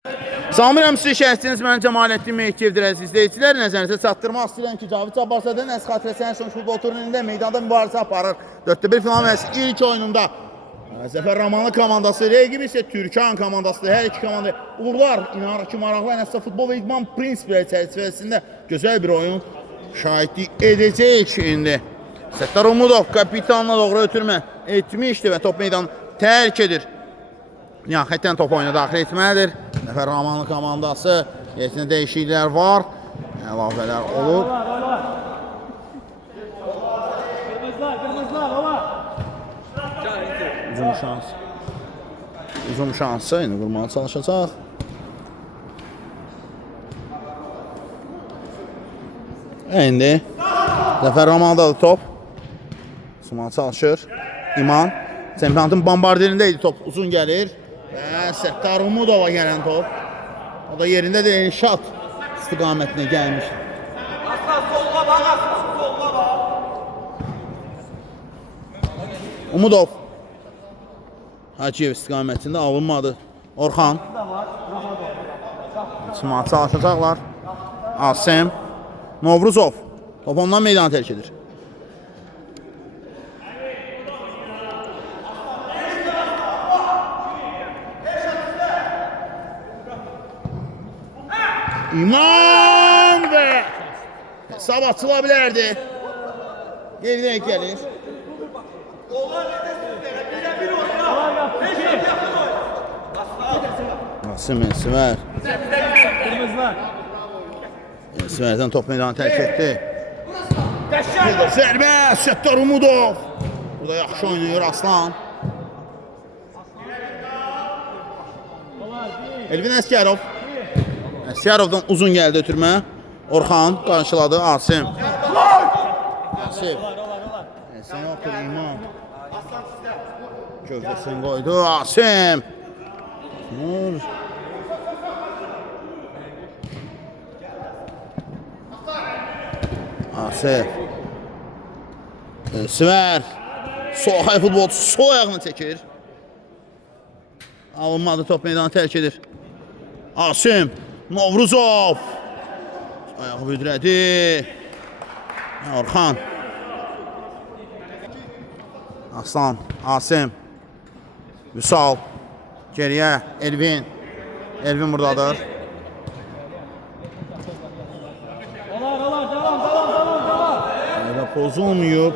Samirəm sizi şəhsiniz, mən Cəmaləddin Mehkevdir əziz izləyicilər. Nəzərinizə çatdırmaq istəyirəm ki, Cavid Cabbarzadə Nəsr Xatirəsinin son futbol turnirində meydanda mübarizə aparır. 4-1 final məhəsi ilk oyununda Zəfər Ramanlı komandası, rəqibi isə Türkan komandasıdır. Hər iki komanda uğurlar, inanırıq ki, maraqlı NSF futbol və idman prinsipləri çərçivəsində gözəl bir oyun şahidlik edəcək indi. Səttar Umudov kapitanla doğru ötürmə etmişdi və top meydanı tərk edir. Nihayətən top oyuna daxil etməlidir. Zəfər Ramanlı komandası, yetinə dəyişikliklər var, əlavələr olur. Uzun şansı, indi vurmağa çalışacaq. İndi Zəfər Ramanlıdadır top. Suman çalışır. İman. Çempionatın bombarderində idi top. Uzun gəlir. Və Səttar Umudova gələn top. O da yerində də Elşad istiqamətinə gəlmiş. Umudov Hacıyev istiqamətində alınmadı. Orxan Suman çalışacaqlar. Asım Novruzov top ondan meydanı tərk edir. İman və hesab açıla bilərdi. Geridən gəlir. Asım Elsivər. Elsivərdən top meydanı tərk etdi. Zərbə Səttar Umudov. Burada yaxşı oynayır Aslan. Elvin Əskərov. Əskərovdan uzun gəldi ötürmə. Orxan qarşıladı. Asim. Asim. Əsən yoxdur İman. Gövdəsini qoydu. Asim. Asif. Elsivər. Sol hay futbolçu sol ayağını çəkir. Alınmadı, top meydanı tərk edir. Asim. Novruzov. Ayağı büdrədi. Orxan. Aslan. Asim. Vüsal. Geriyə Elvin. Elvin buradadır. Elə pozulmayıb.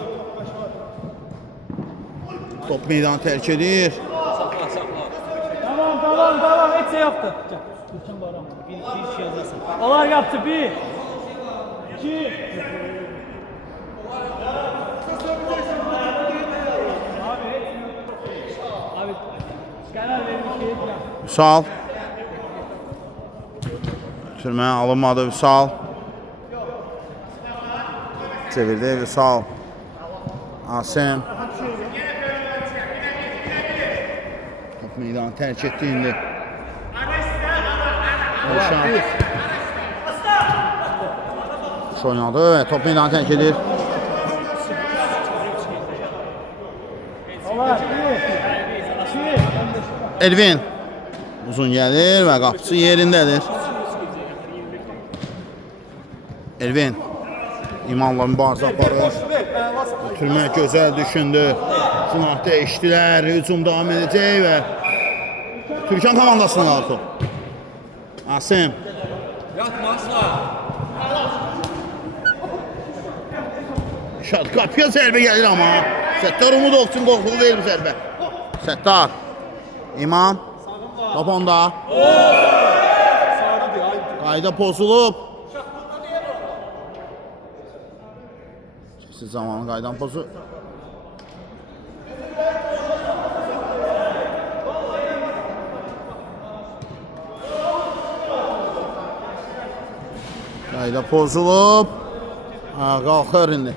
Top meydanı tərk edir. Tamam. Heç şey yaptı. Türkan Baran. Bir şey yazarsın. Onlar yaptı. 1 2 Abi karar verin bir şey yapacağım. Vüsal. Türmə alınmadı Vüsal. Çevirdi Vüsal. Asim. Top meydanı tərk etdi indi. Kuş oynadı və top meydanı tərk edir. Elvin uzun gəlir və qapısı yerindədir. Elvin İmanla mübarizə aparır. Ötürmək gözəl düşündü. Sınaq dəyişdilər. Hücum davam edəcək və Türkan komandasına qalır top. Asim. Şad qapıya zərbə gəlir amma. Səttar Umudov üçün qorxulu deyil bu zərbə. Səttar. İmam. Top onda. Qayda pozulub. Siz zamanı qaydan pozu. Qayda pozulub. Qalxır indi.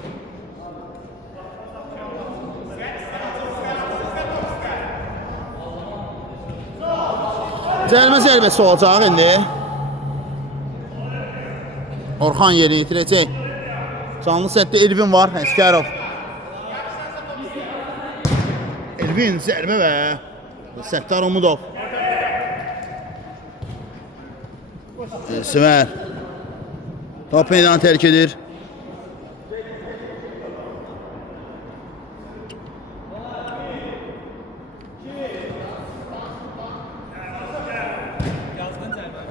Cəlmə zərbəsi olacaq indi. Orxan yerini itirəcək. Canlı sətdə Elvin var, Əskərov. Elvin zərbə və Səttar Umudov. Elsivər. Top meydanı tərk edir.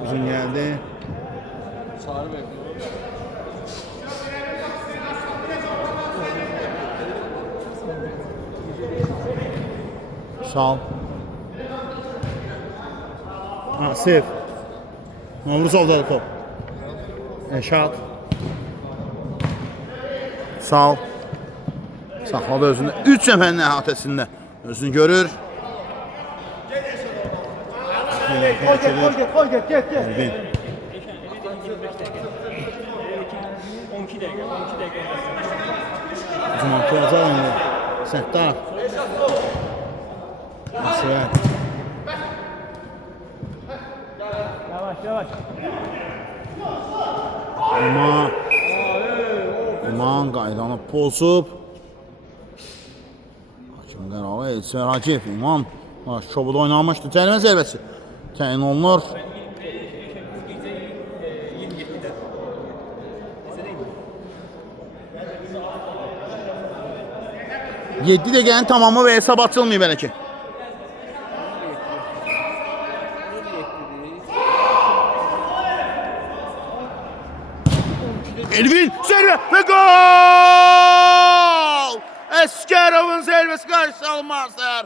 Uzun geldi. Sal. Asif. Novruzov'da top. Eşat. Sal. Saxladı özünü. 3 nəfərin əhatəsində. Özünü görür. Koy get. Elvin. 12 dəqiqə. Hücum atılacaq indi. Səttar. Asiyət. Yavaş. İman qaydanı pozub. Hakim qəralı Elsivər Hacıyev. İman şobuda oynamışdı. Cərimə zərbəsi təyin olunur. Yedi dəqiqənin tamamı və hesab açılmayıb belə ki. Elvin zərbə və gol! Əsgərovun zərbəsi qarşı alınmazdır.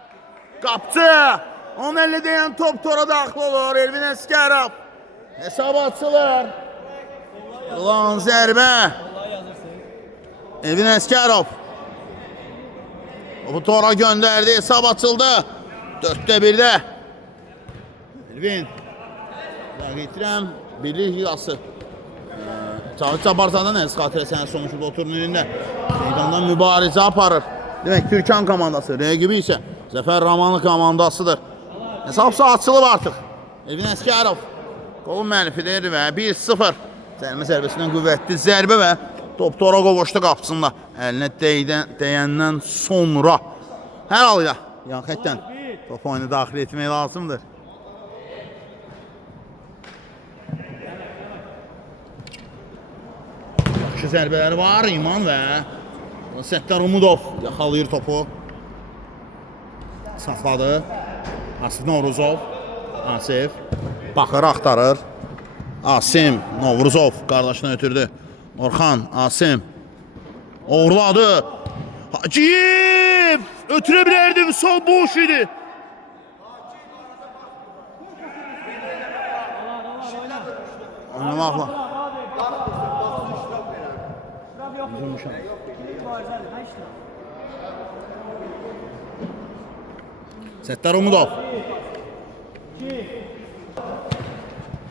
Qapçı. Onun əlində deyən top tora daxil olur. Elvin Əsgərov. Hesab açılır. Ulan zərbə. Elvin Əsgərov. Bu tora göndərdi. Hesab açıldı. 4'te 1'də. Elvin. Daha getirəm. Birlik yası. Cavit Cabarzadənin əziz xatirəsinə son futbol turnirində meydanda mübarizə aparır. Demək Türkan komandası, rəqibi isə Zəfər Ramanlı komandasıdır. Hesabsa açılıb artıq. Elvin Əsgərov qolun mənfidir və 1-0. Cərimə zərbəsindən qüvvətli zərbə və top tora qovuşdu qapısında. Əlinə dəyəndən sonra hər halıyla yan xəttdən top oyunu daxil etmək lazımdır. Yaxşı zərbələri var İman və Səttar Umudov yaxalayır topu. Saxladı. Asif Novruzov. Asif. Baxır, axtarır. Asim Novruzov qardaşına ötürdü. Orxan, Asim. Uğurladı. Hacıyev. Ötürə bilərdi. Sol boş idi. Oynamakla. Səttar Umudov.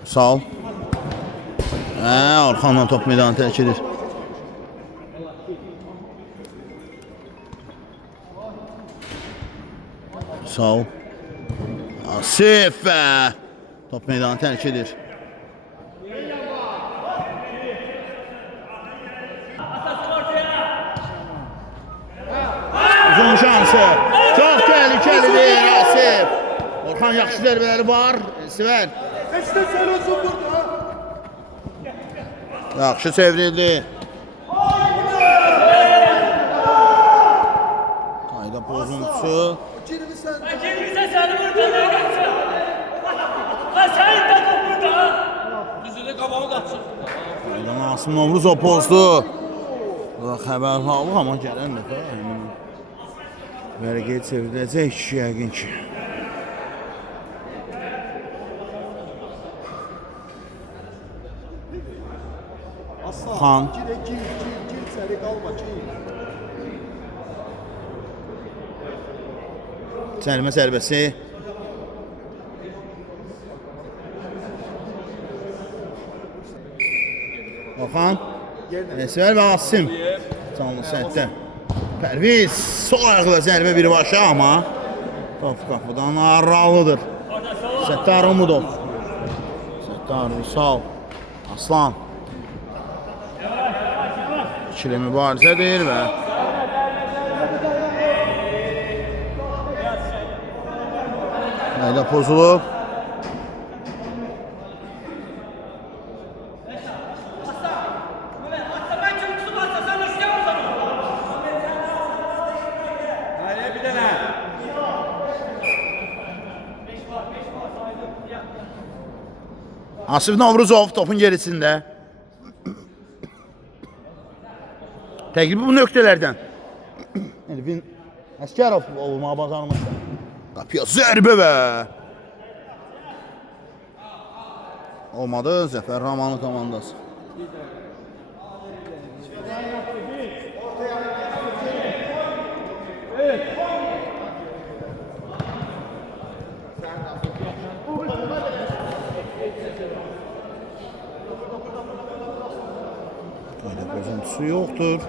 Sağ ol. Orxanla top meydanı tərk edir. Sağ ol. Asif top meydanı tərk edir. Uzun şansı. Çox tehlikəlidir Asif. Orxan yaxşı zərbələri var. Elsivər. Yaxşı çevrildi. Qayda pozuntusu. Girmişsən səni burada nə qaçır? Ha sənin də top burada. Düzündə qabağı qaçır. Qayda Nasim Novruzov pozdu. Xəbər alıq amma gələn dəfə vərəqəyə çevriləcək kişi yəqin ki. Xan. Cərimə zərbəsi. Orxan. Elsivər və Asim. Canlı səhətdə. Pərviz. Sol ayaqla zərbə birbaşa amma top qapıdan aralıdır. Səttar Umudov. Səttar Vüsal. Aslan. İkili mübarizədir və qayda pozulub. Asif Novruzov topun gerisində. Təqribi bu nöqtələrdən Elvin Əsgərov olmağa bacarmışdı. Qapıya zərbə və olmadı. Zəfər Ramanın komandası. Qayda pozuntusu yoxdur.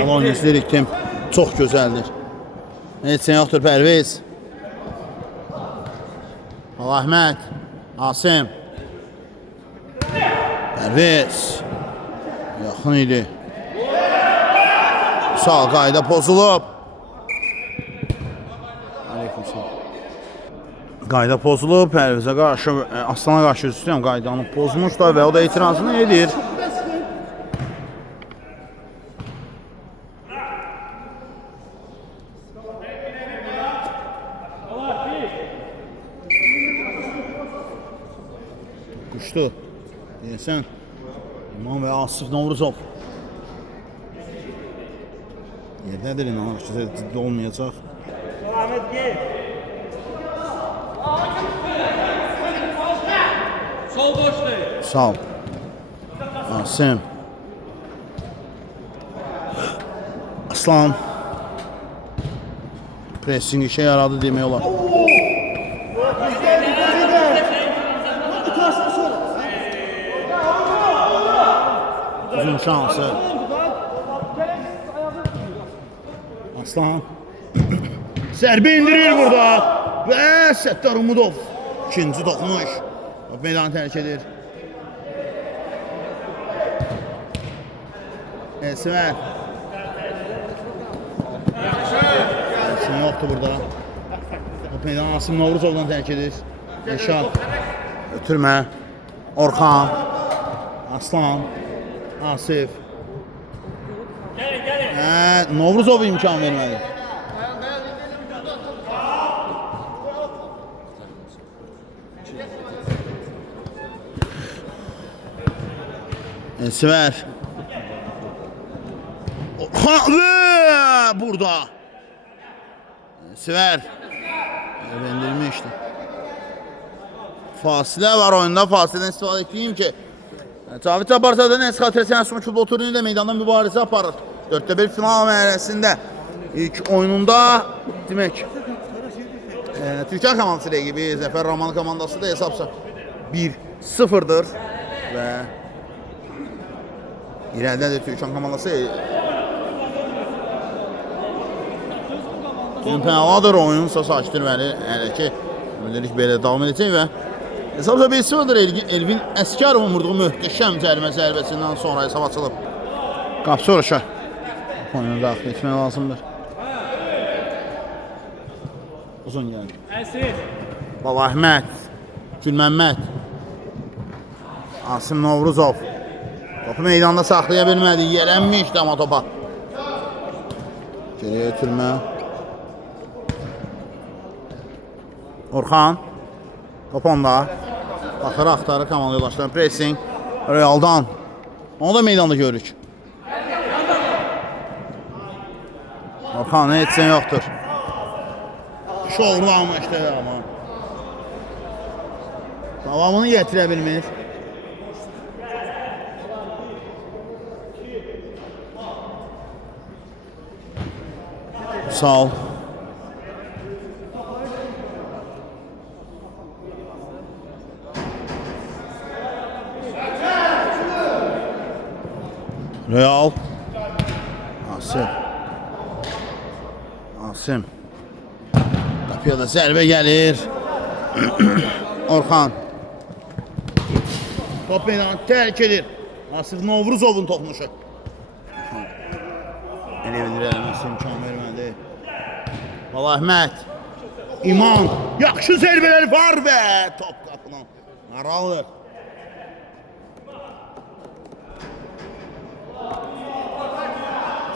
Alon izləyirik, temp çox gözəldir. Heç sən yoxdur Pərviz. Əhməd, Asim. Pərviz. Yaxın idi. Sağ qayda pozulub. Qayda pozulub, Pərvizə qarşı, Aslana qarşı üstəyəm qaydanı pozmuşlar və o da etirazını edir. Quşdu. Deyəsən, İman və Asif Novruzov. Yerdədir, inanır ki, ciddi olmayacaq. Ahmet gel. Sol boş değil. Sağ ol. Asim. Aslan. Pressing işe yaradı demək olar. Uzun şansı. Aslan. Zərbə indirir burada. Və Səttar Umudov. İkinci toxunuş. Meydanı tərk edir. Elsivər. Elsin yoxdur burada. Meydanı Asim Novruzovdan tərk edir. Eşad. Ötürmə. Orxan. Aslan. Asif. Novruzov imkan vermədi. Elsivər. Burada. Elsivər. Evlendirilmişdi. Fasilə var oyunda. Fasilədən istifadə etdiyim ki Cavit Abarzadə Nəs Xatirəsinin son futbol turnirində meydanda mübarizə aparır. 4-1 final mərhələsində ilk oyununda demək Türkiyə komandası rəqibi Zəfər Raman komandası da hesabsa 1-0'dır və irəlidə də Türkiyə komandası Tempənadır oyunsa sakitdirməli. Hələ ki bilirik belə davam edəcək və hesabsa 1-0'dır. Elvin Əsgərovun vurduğu möhtəşəm cərimə zərbəsindən sonra hesab açılıb. Qapı soruşa. Oyunu daxil etmək lazımdır. Uzun gəldi. Əsif. Baba Əhməd. Gülməmməd. Asim Novruzov. Topu meydanda saxlaya bilmədi. Yerənmişdi amma topa. Geriyə ötürmə. Orxan. Top onda. Baxır axtarı komandı yoldaşları. Pressing. Realdan. Onu da meydanda görürük. Orxan heç sən yoxdur. Şoğurlanmışdı amma. Davamını gətirə bilmir. Sağ ol. Real. Asim. Asim. Qapıya da zərbə gəlir. Orxan. Top meydanı tərk edir. Asif Novruzovun toxunuşu. Elə eləməsi imkan vermədi. Bala Əhməd. İman. Yaxşı zərbələr var və top qapıdan aralıdır.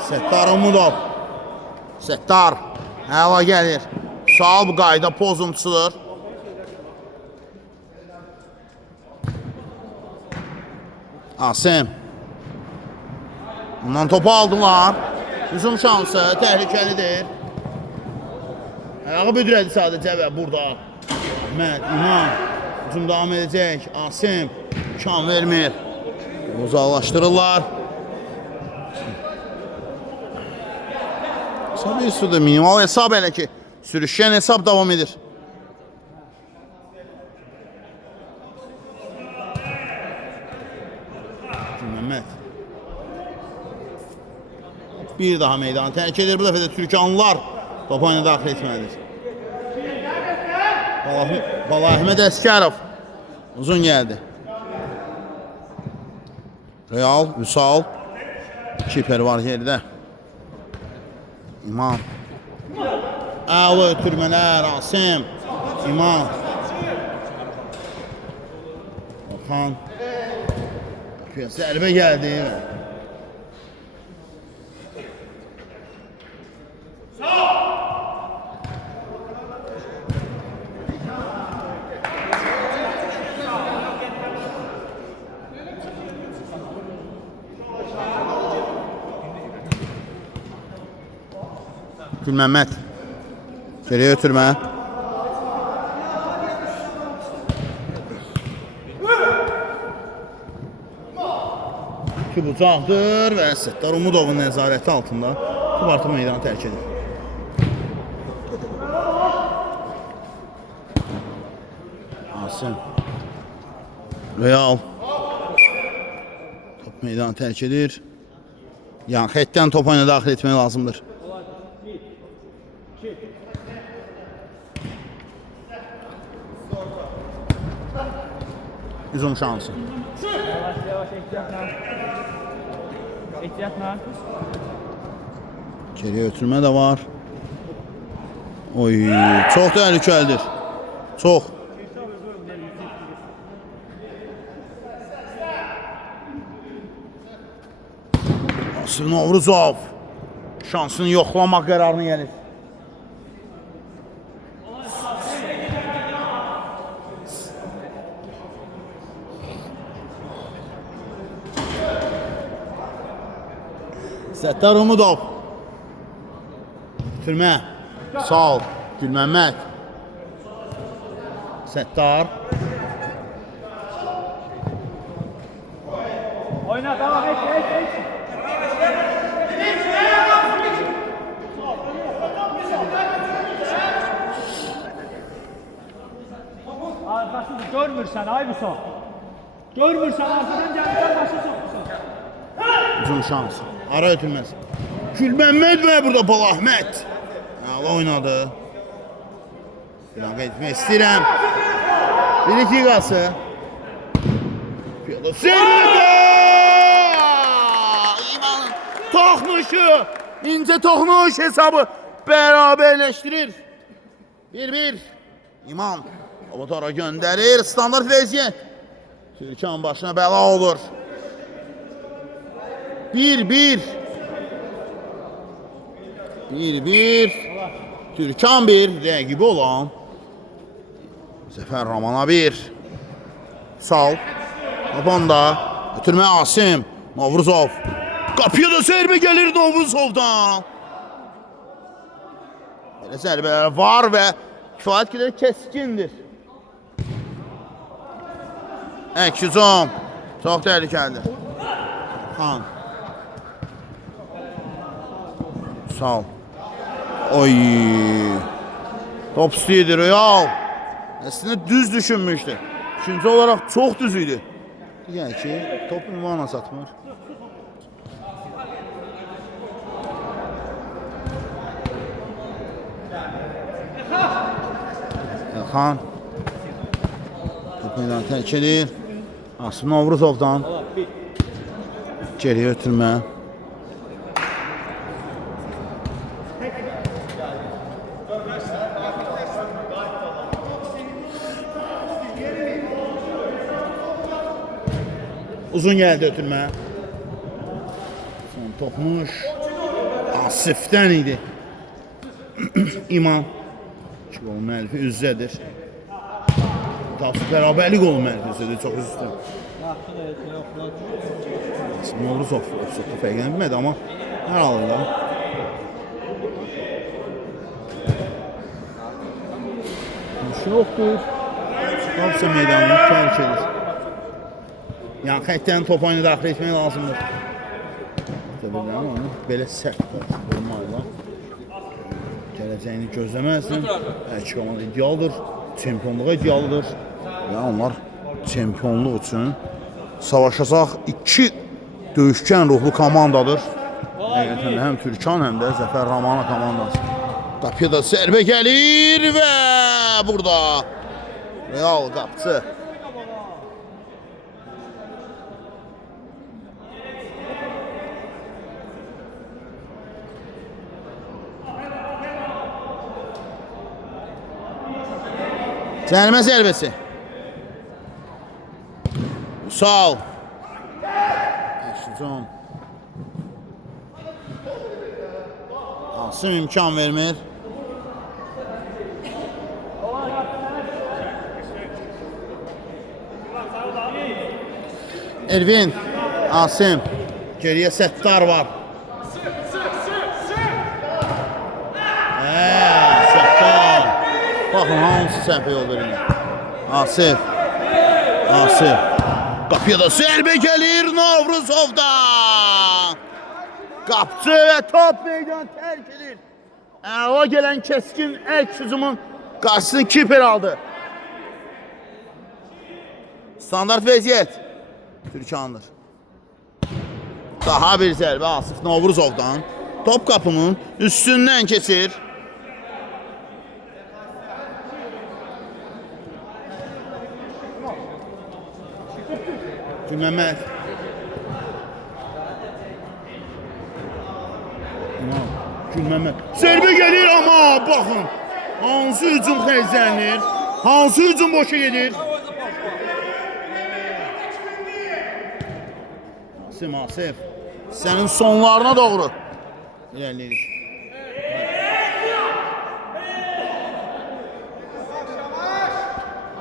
Səttar Umudov. Səttar. Hava gəlir. Sağ ol, bu qayda pozuntusudur. Asim. Ondan topu aldılar. Hücum şansı təhlükəlidir. Ayağı büdrədi sadəcə və burada. Ahmet, İman. Hücum devam edəcək. Asim. İmkan vermir. Uzaqlaşdırırlar. Hesab üstüdə minimal hesab elə ki. Sürüşkən hesab devam edir. Mehmet. Bir daha meydanı tərk edir. Bu dəfə də Türkanlılar top oyuna daxil etməlidir. Bala Əhməd Əskərov uzun gəldi. Real, Vüsal. Kiper var yerdə. İman. Əli ötürmələr, Asim. İman. Okan. Zərbə gəldi. Gülməhməd. Geriyə ötürmə. Bucaqdır və Səttar Umudovun nəzarəti altında top artıq meydanı tərk edir. Asim. Real. Top meydanı tərk edir. Yəni xəttdən top oyuna daxil etmək lazımdır. Hücum şansı. Yavaş ehtiyatla. Ehtiyatla. Geriyə ötürmə də var. Oy, çox təhlükəlidir. Çox. Asim Novruzov şansını yoxlamaq qərarına gəlir. Səttar Umudov. Bitirmə. Sağ ol. Gülməhməd. Səttar. Oyna, devam et. Arkasını görmürsən Aybüson. Görmürsən arkadan gəlirsən başı soxursan. Hücum şansı. Ara ötülməz. Gülməhməd və burada Bala Əhməd. Əla oynadı. İlaqə etmək istəyirəm. 1-2 qası. Sevgili! İmanın toxnuşu. İncə toxnuş hesabı bərabərləşdirir. 1-1. İman. Obotara göndərir. Standart vəziyyət. Türkan başına bəla olur. 1-1. 1-1. Türkan 1. Rəqibi olan Zəfər Ramana 1. Sal. Onda ötürmə Asim. Novruzov. Qapıya da zərbə gəlir Novruzovdan. Belə zərbələr var və kifayət qədər kəskindir. Hücum. Çox təhlükəlidir. Xan. Sağ ol. Oy. Top üstüydü Real. Əslində düz düşünmüşdü. İkinci olaraq çox düz idi. Yəni ki, top ünvana satmır. Elxan. Top meydanı tərk edir. Asim Novruzovdan. Geriyə ötürmə. Uzun geldi ötürmə. Son toxmuş. Asifdən idi. İman. Qol müəllifi üzdədir. Tavsiz bərabərlik qol müəllifi üzdədir. Çox üzdür. Novruzov ofsatda fərqlənə bilmədi, amma hər halında. Yoxdur. Hapsa meydanını tərk edir. Yəni xəttdən top oyunu daxil etmək lazımdır. Onu belə sərt olmalılar. Gələcəyini gözləməzdim. Hər komanda idealdır. Çempionluğa idealdır. Və onlar çempionluq üçün savaşacaq iki döyüşkən ruhlu komandadır. Həm Türkan, həm də Zəfər Ramana komandası. Qapıya da zərbə gəlir və burada Real qapçı. Cərimə zərbəsi. Sağ ol. Eşicon. Asım imkan vermir. Ervin, Asım. Geriyə Səttar var. Səttar. Baxın, hansı səhvə yol verir. Asif. Asif. Qapıya da zərbə gəlir Novruzovdan. Qapçı və top meydan tərk edir. Əla gələn kəskin əks hücumun qarşısını kiper aldı. Standart vəziyyət. Türkandır. Daha bir zərbə Asif Novruzovdan. Top qapının üstündən keçir. Gülməməz. Gülməməz. Zərbə gəlir amma baxın. Hansı hücum xərclənir? Hansı hücum boşa gedir? Asif. Sənin sonlarına doğru irəliyirik.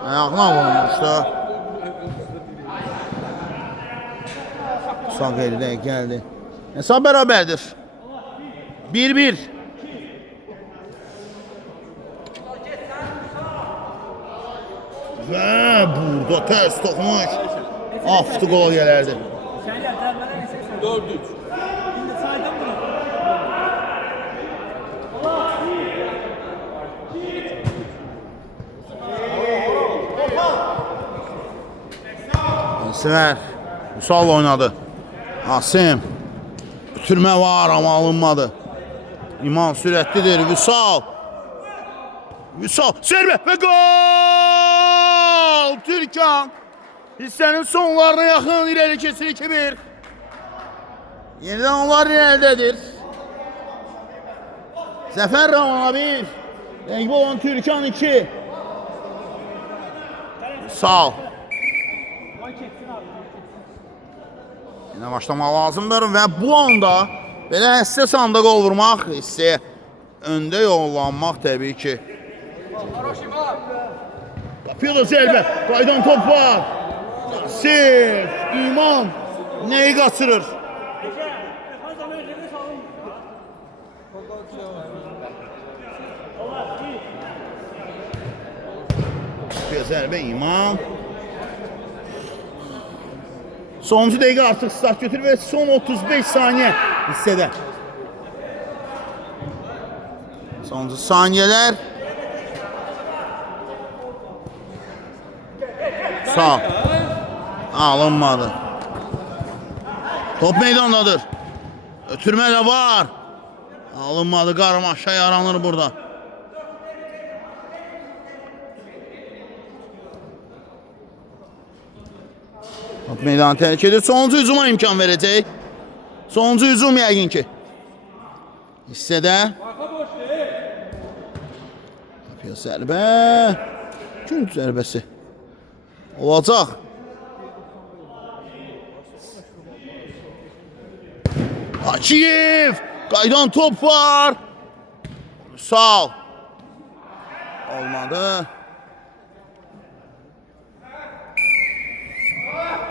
Ayağına vurmuş da. Sağ qeyridə gəldi. Hesab bərabərdir. 1-1. Və burada tərs toxumuş. Aftı qola gələrdi. 4-3. Sivər Vüsal oynadı. Asim. Bütürmə var amma alınmadı. İman sürətlidir. Vüsal. Zərbə və gol! Türkan hissənin sonlarına yaxın irəli keçir 2-1. Yenidən onlar irəlidədir. Zəfər Ramana 1. Rəqib olan Türkan 2. Sağ ol. Yine başlamaq lazımdır və bu anda belə həssas anda qol vurmaq, hissəyə öndə yollanmaq təbii ki. Qapıya da zərbə, qaydan top var. Sif, İman nəyi qaçırır? Qapıya zərbə, İman. Sonuncu dəqiqə artıq start götürür və son 35 saniyə hissədə. Sonuncu saniyələr. Sağ. Alınmadı. Top meydandadır. Ötürmə də var. Alınmadı. Qarmaşa yaranır burada. Top meydanı tərk edir. Sonuncu hücuma imkan verəcək. Sonuncu hücum yəqin ki. Hissədə. Qapıya zərbə. Gün zərbəsi. Olacaq. Hakiyev. Qaydan top var. Sağ ol. Olmadı.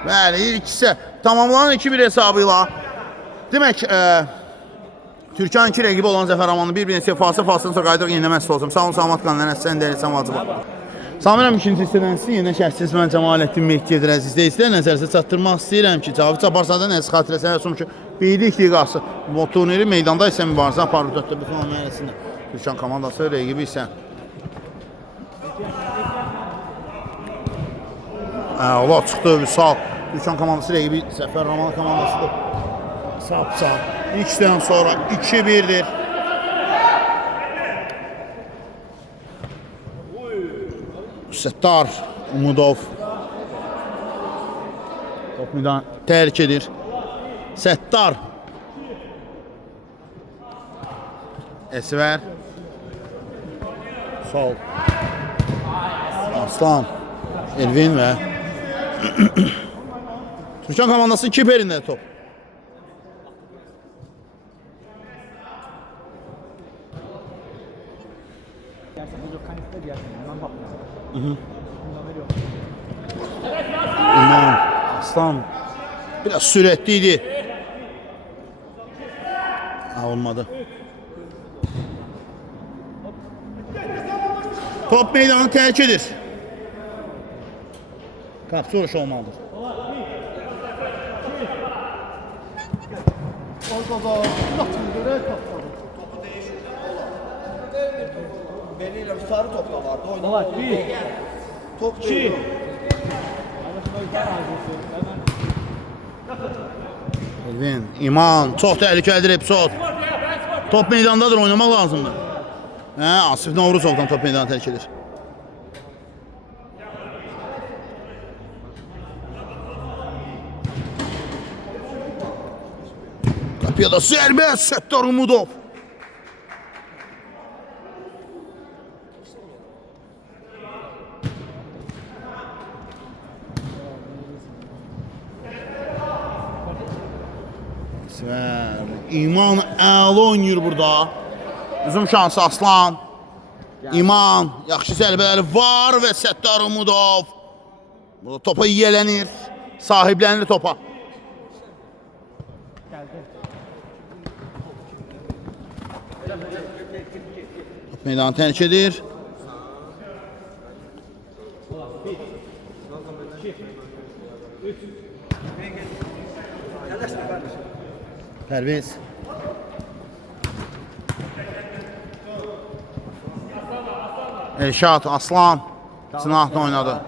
Bəli, ikisi tamamlanan 2-1 hesabıyla. Demək, Türkan 2 rəqibi olan Zəfər Amanlı bir-birinə fasıl-fasılın sonra qaydıq yeniləməsi olsun. Sağ olun, salamat qalın, sən də eləsən vacıba. Samirəm, ikinci hissədən sizin yenidən şərtsiz mən Cəmaləddin Mehdiyev əziz izləyicilər, nəzərinizə çatdırmaq istəyirəm ki, Cavid Cabbarzadə nəzr xatirəsinə olsun ki, birlik liqası bu turniri meydanda isə mübarizə aparır 4-1 final mərhələsində. Türkan komandası rəqibi isə ola çıxdı Vüsal. Türkan komandası rəqibi Zəfər Amanlı komandasıdır. Sap-sap. İlkdən sonra 2-1'dir. Settar Umudov top meydan terk edir. Settar Esver sol Aslan Elvin ve Türkan komandası 2 perinde top. İmam Aslan biraz süratliydi. Olmadı. Top meydanı terk edir. Kapsı vuruş olmalıdır. Beliyle sarı top da vardı. Olar, bir. Top 2. Elvin, İman, çox təhlükəlidir epizod. Top meydandadır, oynamaq lazımdır. Asif Novruzovdan top meydanı tərk edir. Qapıya da zərbə, Settar Umudov. İman əla oynayır burada. Üzüm şansı Aslan. İman yaxşı zərbələri var və Settar Umudov burada topa yiyələnir. Sahiblənir topa. Meydanı tərk edir. Pərviz. Elşad, Aslan sınaqda oynadı.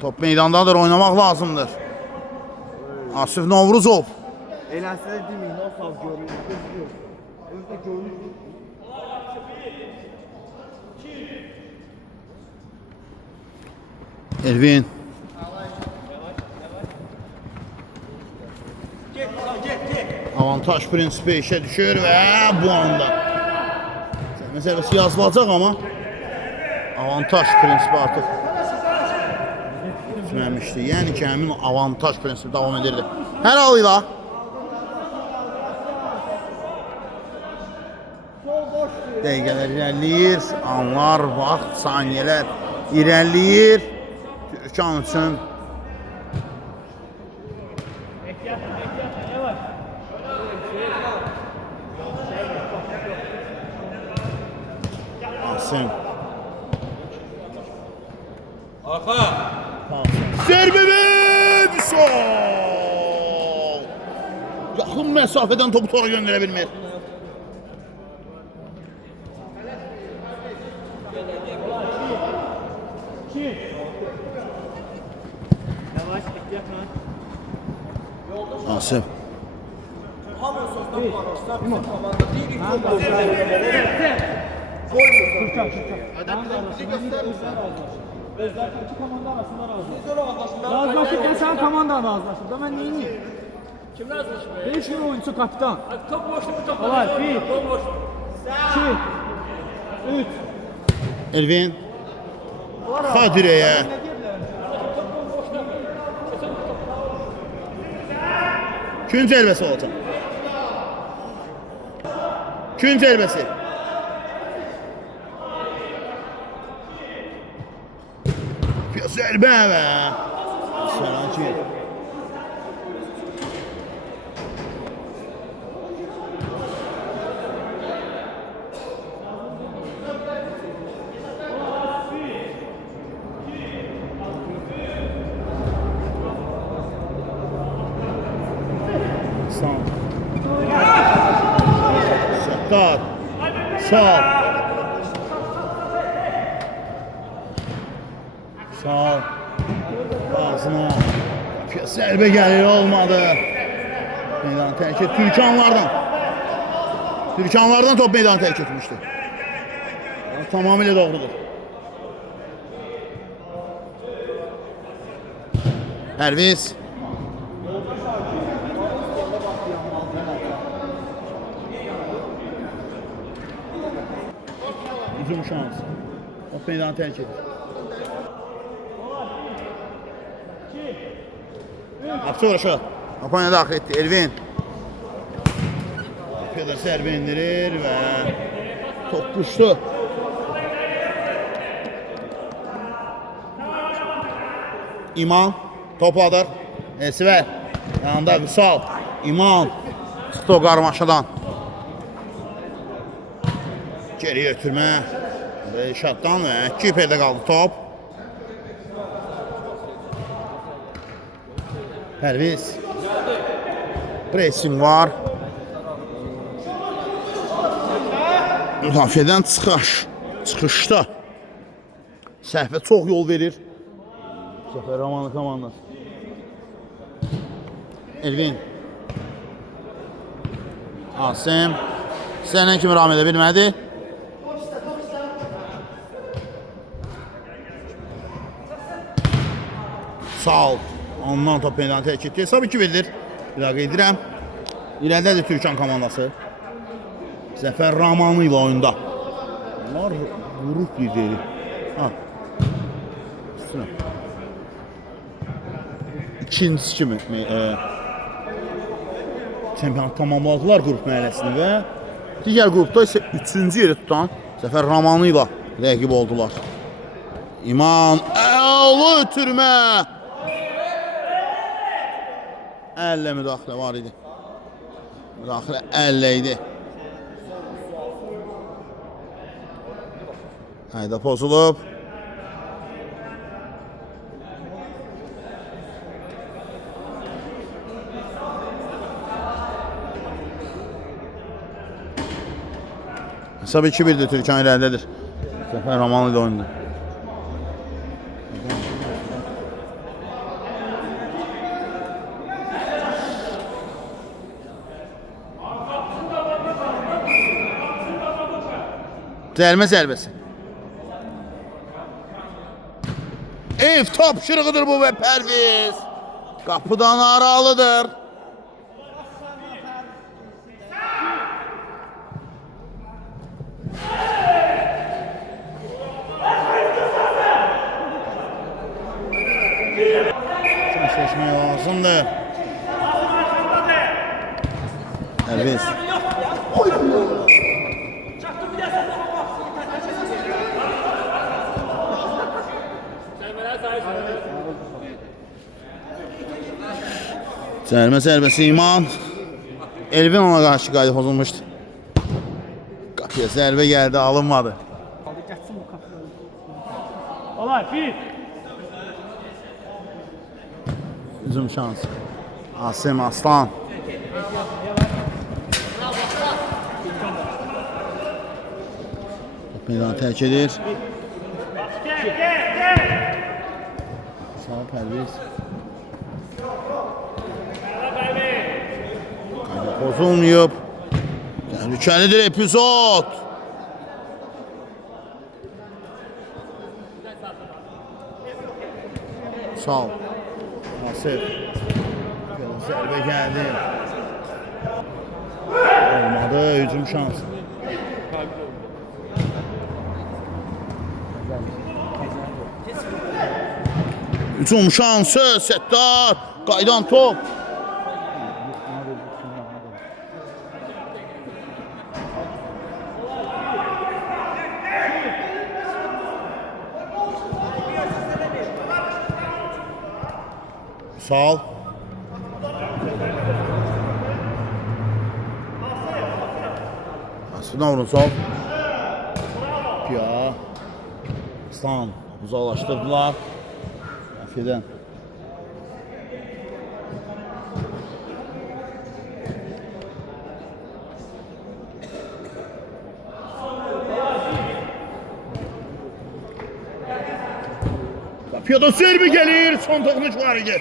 Top meydandadır, oynamaq lazımdır. Asif Novruzov. Elənsələr deməyin, o sağ görünür. Özdə görünür. Elvin. Avantaj prinsipi işe düşür ve bu anda meselesi yazılacak ama avantaj prinsipi artık bitmemişti. Yani ki həmin avantaj prinsipi devam edirdi. Her halıyla dəqiqələr irəliləyir, anlar, vaxt, saniyeler irəliləyir. Türkan üçün Asim. Arka. Zərbə və Vüsal. Yaxın məsafədən topu tora göndərə bilmir. Asim. Özdəki komanda arasında razılaşır. Razılaşır, ben sen komandan razılaşır. Da ben neyini? Kim razılaşmıyor? 5 oyuncu kapitan. Top boşluğu top. Olar, 1, 2, Top boş. 3. Elvin. Xadirəyə. Gün zərbəsi olacaq. Gün zərbəsi. Zərbə və Səranki. Səttar. Sağ. Sağ. Ağzına. Zərbə gəlir, olmadı. Meydanı tərk et. Türkanlardan top meydanı tərk etmişdi. Tamamilə doğrudur. Pərviz. Hücum şansı. Top meydanı terk edir. Hapsi uğraşı. Kampanya daxil etdi. Elvin. Pedro zərbə indirir və top düşdü. İman topladır. Esvər. Yanında Vüsal. İman. Çıxdı o qarmaşadan. Geriyə ötürmə. Şatdan və kiperdə qaldı top. Pərviz. Pressing var. Müdafiədən çıxışda səhvə çox yol verir. Zəfər Ramanlı komandası. Elvin. Asım. Sənən kimi ram edə bilmədi. Sağ ol. Ondan top meydanı tərk etdi. Hesab 2 verilir. Bir daha qeyd edirəm. İrəlidədir Türkan komandası. Zəfər Ramanlı ilə oyunda. Onlar qrup lideri. Üstünə. İkincisi kimi çempionat tamamladılar qrup mərhələsini və digər qrupda isə 3-cü yeri tutan Zəfər Ramanlı ilə rəqib oldular. İman əla ötürmə. Əllə müdaxilə var idi. Müdaxilə əllə idi. Hayda pozulub. Hesab 2-1'dir, Türkan irəlidir. Zəfər Ramanlı ilə oyunda. Zəlmə zərbəsi. Ev tapşırığıdır bu və Pərviz. Qapıdan aralıdır. Çalışmaq lazımdır. Pərviz. Zərmə zərbəsi İman. Elvin ona qarşı qayda pozulmuşdu. Qapıya zərbə gəldi, alınmadı. Olay, bir. Hücum şansı. Asım Aslan. Meydanı tərk edir. Sağ Pərviz. Bozulmayıb. Təhlükəlidir epizod. Sağ ol. Nasir. Zərbə gəldi. Olmadı. Hücum şansı. Hücum şansı. Səttar. Qaydan top. Sağ ol. Aslıdan vurun sağ ol. Ya. Aslan uzaklaştırdılar. Afiyeden. Piyada zərbi gəlir, son toxunuş var idi.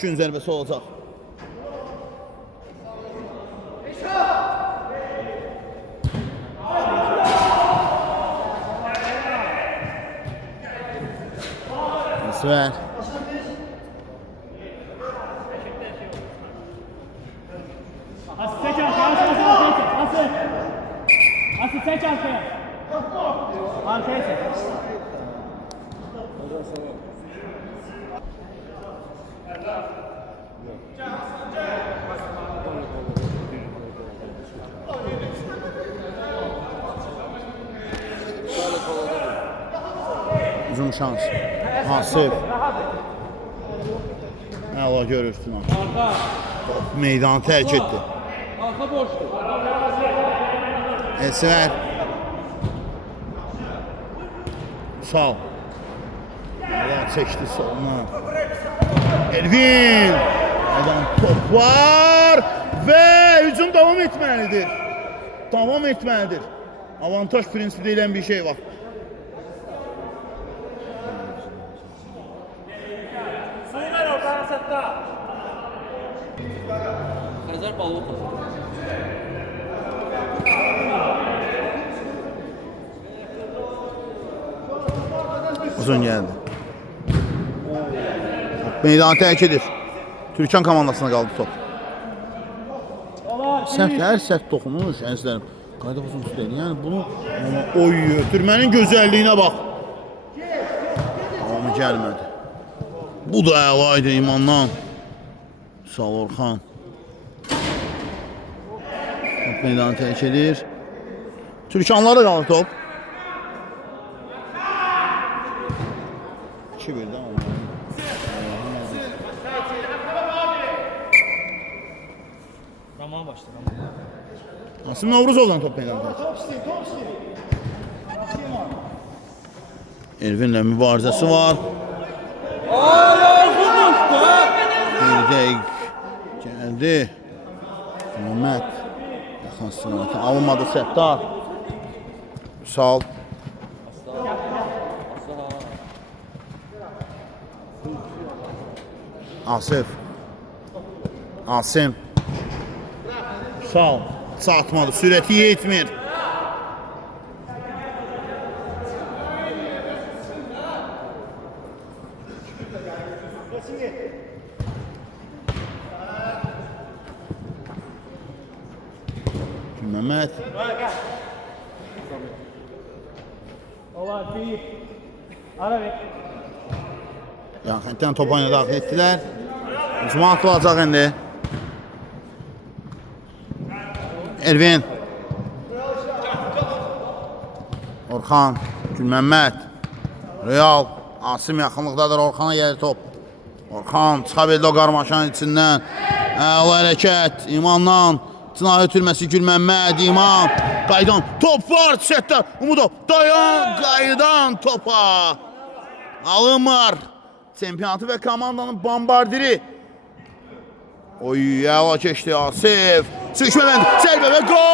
Gün zərbəsi olacaq. Süper. Asıl tek arkaya, asıl tek arkaya. Arkaya çek. Uzun şans. Hasif. Allah görürsün. Top meydanı terk etti. Arka boştu. Esmer. Sağ ol. Allah çekti soluna. Elvin. Adam top var ve hücum devam etmelidir. Devam etmelidir. Avantaj prinsibi denilen bir şey var. Suyu ver ortaya satta. Kırızlar balığı oldu. Uzun geldi. Meydanı terk edir. Türkan komandasına kaldı top. Sert, her sert dokunuş əzizlərim. Qayda pozuntusu deyil. Yəni bunu oy ötürmənin gözəlliyinə bax. Tamamı gəlmədi. Bu da əlaydı imandan. Sağ ol Orxan. Top meydanı terk edir. Türkanlara qalır top. 2-1'də ama. Ramazan başladı. Asım Novruzov'dan top meydanı terk edir. Elvin'lə mübarizəsi var. Geldi. Mehmet. Yaxın sınavı. Alınmadı Səttar. Sağ ol. Asif. Asim. Sağ ol. Çatmadı. Sürəti yetmir. Mehmet. Olar bir. Ara ver. Yaxınlıqdan top oyuna daxil etdilər. Hücuma atılacaq indi. Elvin. Orxan. Gülməmməd. Real. Asim yaxınlıqdadır. Orxana gəlir top. Orxan çıxa bildi o qarmaşanın içindən. O hərəkət. İmandan. Cınah ötürməsi Gülməmməd. İman. Qaydan. Top var. Səttar. Umudov. Dayan. Qaydan topa. Alınmır. Çempionatı və komandanın bombardiri. Oy, əla keçdi Asif. Sürüşmədən zərbə və gol!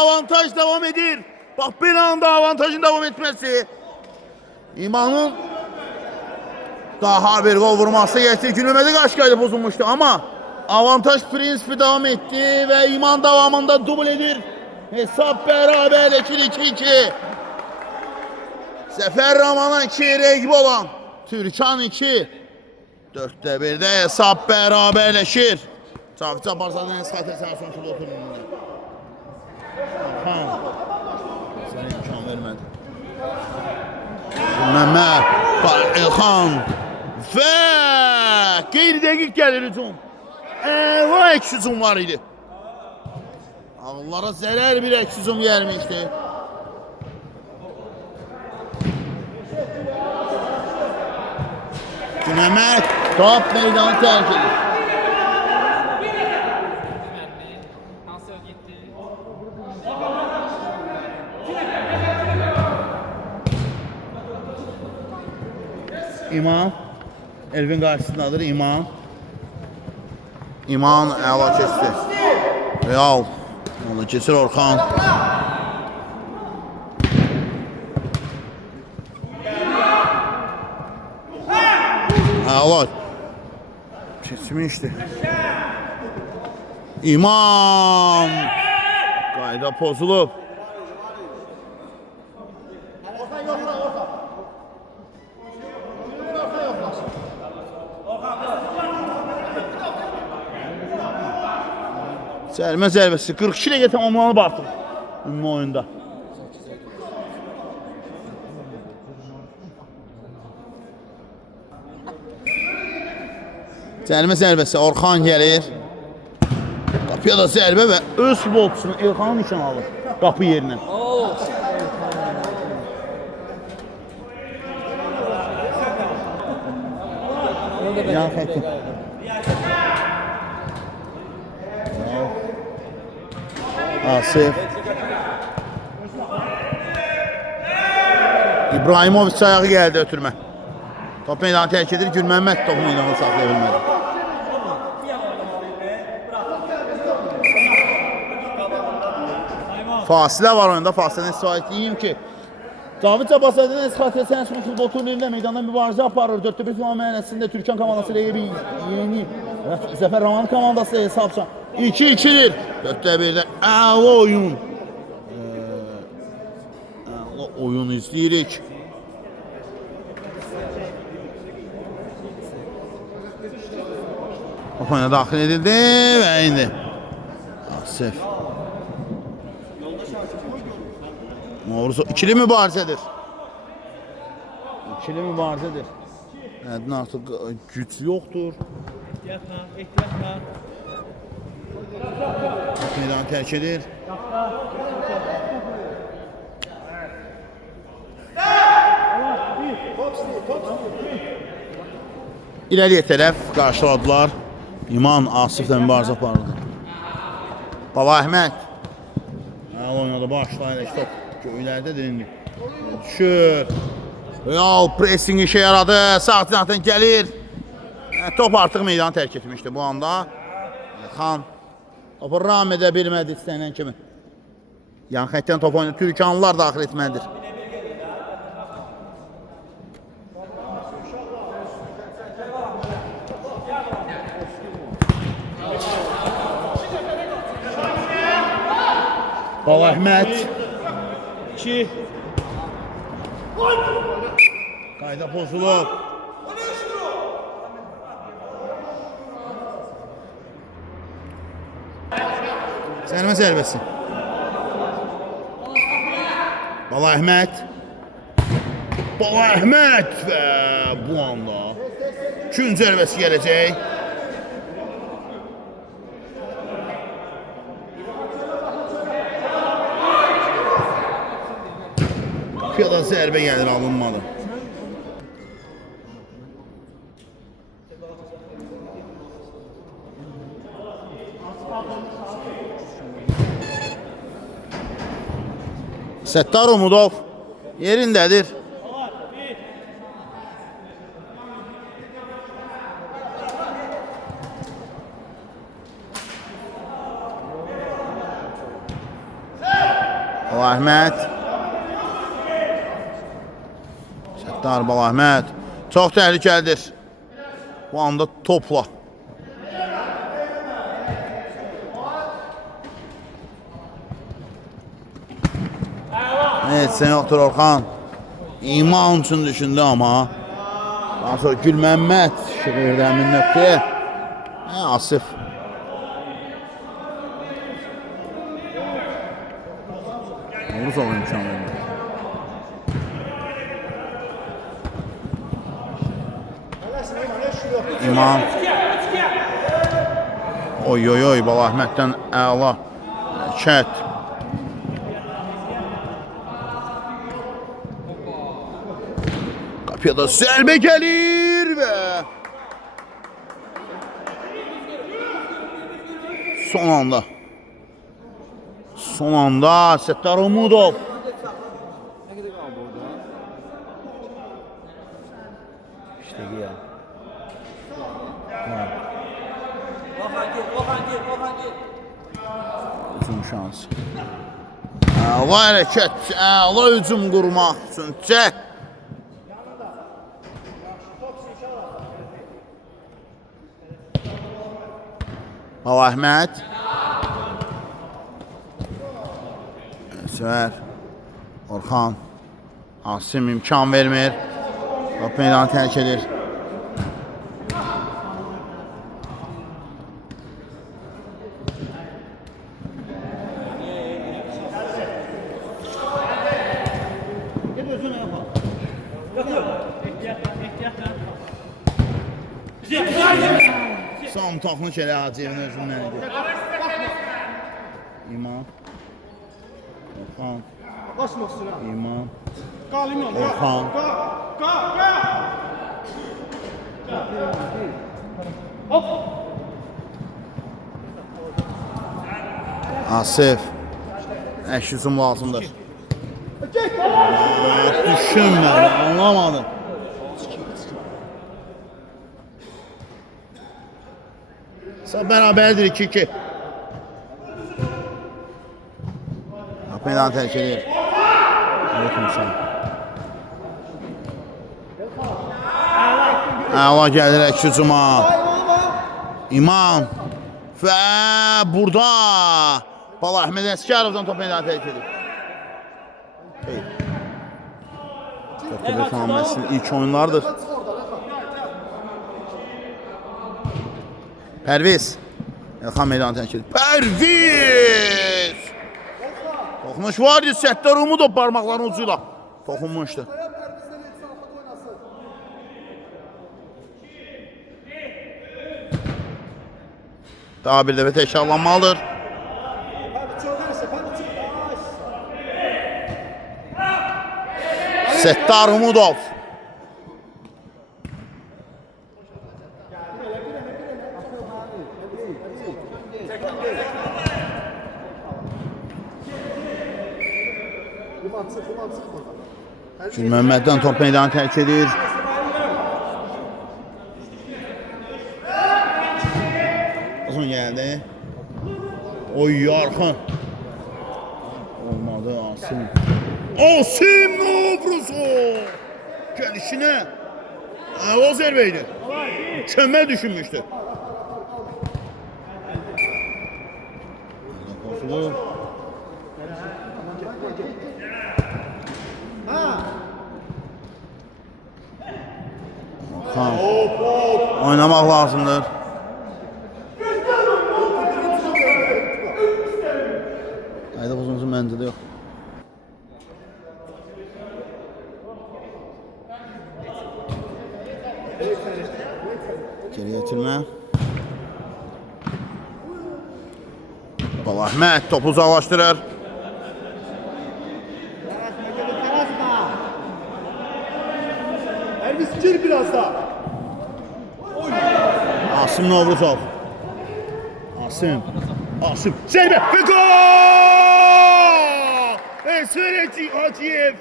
Avantaj devam edir. Bax, bir anda avantajın devam etməsi. İmanın daha bir gol vurması gətirdi. Gülməmədə qaşqaydı bozulmuşdu, amma avantaj prinsipi devam etdi və İman davamında dubl edir. Hesab bərabərləşir 2-2. Zəfər Ramana 2, rəqib olan Türkan 2. 4'te 1'de hesap bərabərləşir. Cavit Cabbarzadə Nəsxət Əsər son şurada oturumunda. Orxan. Sənə imkan vermədi. Məhməd. Elxan. Və qeyri-dəqiq gəlir hücum. Əla əks hücum var idi. Ağıllara zərər bir əks hücum gəlmişdi. Mehmet top meydanı terk edir. İmam Elvin qarşısındadır. İmam əla keçdi. Real. Onu keçir Orxan. Əla. Keçmişdi. İmam. Qayda pozulub. Cərimə zərbəsi 42 dəqiqə tamamlanıb artıq ümumi oyunda. Cərimə zərbəsi Orxan gəlir. Qapıya da zərbə və öz futbolçusunu Elxanın nişan alır qapı yerinə. Yan xətti. Asif. İbrahimovic ayağı gəldi ötürmə. Top meydanı tərk edir. Gülməmməd top meydanı saxlaya bilmədi. Fasilə var oyunda. Fasilədən istifadə edeyim ki Cavid Cabbazadə Nesxatə Sənsun futbol turnirində meydanda mübarizə aparır. 4-1 final mənasında Türkan komandası ilə yeni Zəfər Raman komandası hesabça 2-2'dir. 4-1'də əla oyun. Əla oyun izləyirik. Opana daxil edildi və indi Asif. İkili mübarizədir. İkili mübarizədir. Ədin artıq güc yoxdur. Ehtiyatla. Meydanı tərk edir. İləriyə tərəf qarşıladılar. İman Asiflə mübarizə apardı. Baba Əhməd. Oynadı başlayırıq. Top göylərdədir indi. Düşür. Real pressing işe yaradı. Sağ cinatdan gəlir. Top artıq meydanı tərk etmişdi bu anda. Xan topu ram edə bilmədi istənilən kimi. Yan xəttdən top oyunu Türkanlılar daxil etməlidir. Bal Əhməd 2. Qayda pozulub. Sərmə zərbəsi. Bala Əhməd. Bala Əhməd və bu anda gün zərbəsi gələcək. Qapıya zərbə gəlir, alınmadı. Səttar Umudov yerindədir. Bala Əhməd. Səttar Bala Əhməd. Çox təhlükəlidir. Bu anda topla. Evet, sen yoktur Orxan. İman üçün düşündü ama. Daha sonra Gülməmməd şıqırdı əmin nöqtəyə. Asif. Olursa o imkan verir. İman. Oy oy oy, Bala Əhməddən əla. Çət. Qapıya da zərbə gəlir və son anda Settar Umudov. İşte ya. Hücum şansı. Əla hərəkət, əla hücum qurmaq üçün çək. Əhməd. Əsvər. Orxan. Asim imkan vermir. Top meydanı tərk edir. Son toxunu şələ Hacıyevin özündən idi. İman. Orxan. Qaçmaq istəyirəm. İman. Qalim yox. Orxan. Asif. Əş hücum lazımdır. Düşünmədim, anlamadım. Bərabərdir 2-2. Meydan tərk edir. Əla gəlir əks hücuma. İman. Və burada Bala Əhməd Əskərovdan top meydan tərk edir. Dörtdə bir tamamləsinin ilk oyunlardır. Pərviz. Elxan meydan tərk edir. Pərviz! Toxunuş var ya, Səttar Umudov parmaqlarının ucuyla toxunmuşdu. Daha bir dəfə təkrarlanmalıdır. Səttar Umudov. Gül Məhəmməddən top meydanı tərk edir. Uzun gəldi. Oy yarxın. Olmadı Asim. Asim Novruzov! Gəlişinə əla zərbə idi. Mükəmməl düşünmüşdü. Qoşulur. Oynamaq lazımdır. Hayda uzun məndə də yox. Geri getirmə. Bala Əhməd topu uzaqlaşdırır. Elvis gir biraz daha. Asim Novruzov. Asim. Zərbə və gol! Əsvərəci Hacıyev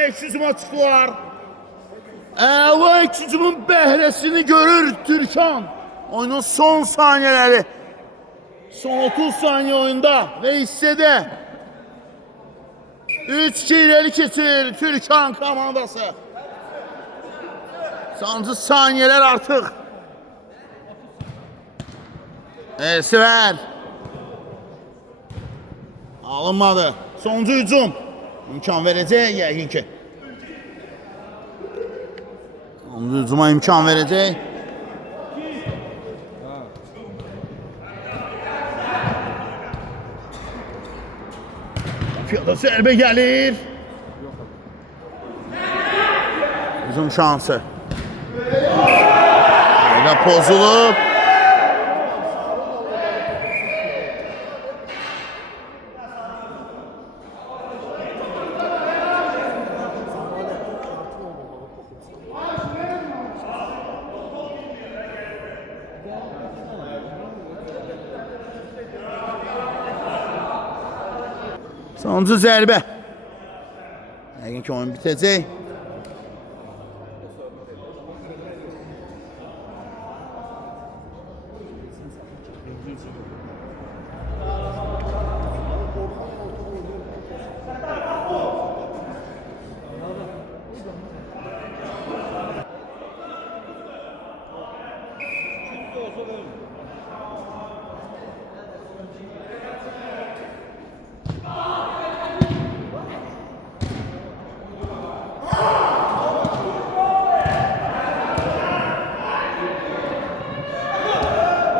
əks hücuma çıxdılar. Əla əks hücumun bəhrəsini görür Türkan. Oyunun son saniyələri. Son 30 saniyə oyunda və hissədə 3-2 irəli keçir Türkan komandası. Sancı saniyələr artıq. Əsvər. Alınmadı. Sonuncu hücum. İmkan verəcək yəqin ki. Sonuncu hücuma imkan verəcək. Piyada zərbə gəlir. Hücum şansı. Ayda pozulub. Sonuncu zərbə. Yəqin ki oyun bitəcək.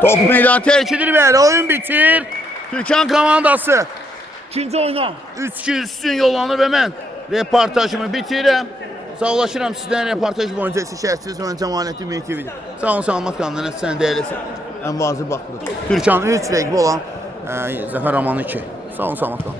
Top meydan terk edilir və oyun bitir. Türkan komandası ikinci oyuna 3-2 üstün yollanır və mən reportajımı bitirirəm. Sağlaşıram sizdən reportaj boyunca şəhərsiniz mən Cəmaləddin Mehdiyevidir. Sağ olun, salamat qalın. Sən deyirsən. Ən vazib baxılır. Türkan 3 rəqib olan Zəfər Ramanı 2. Sağ olun, salamat qalın.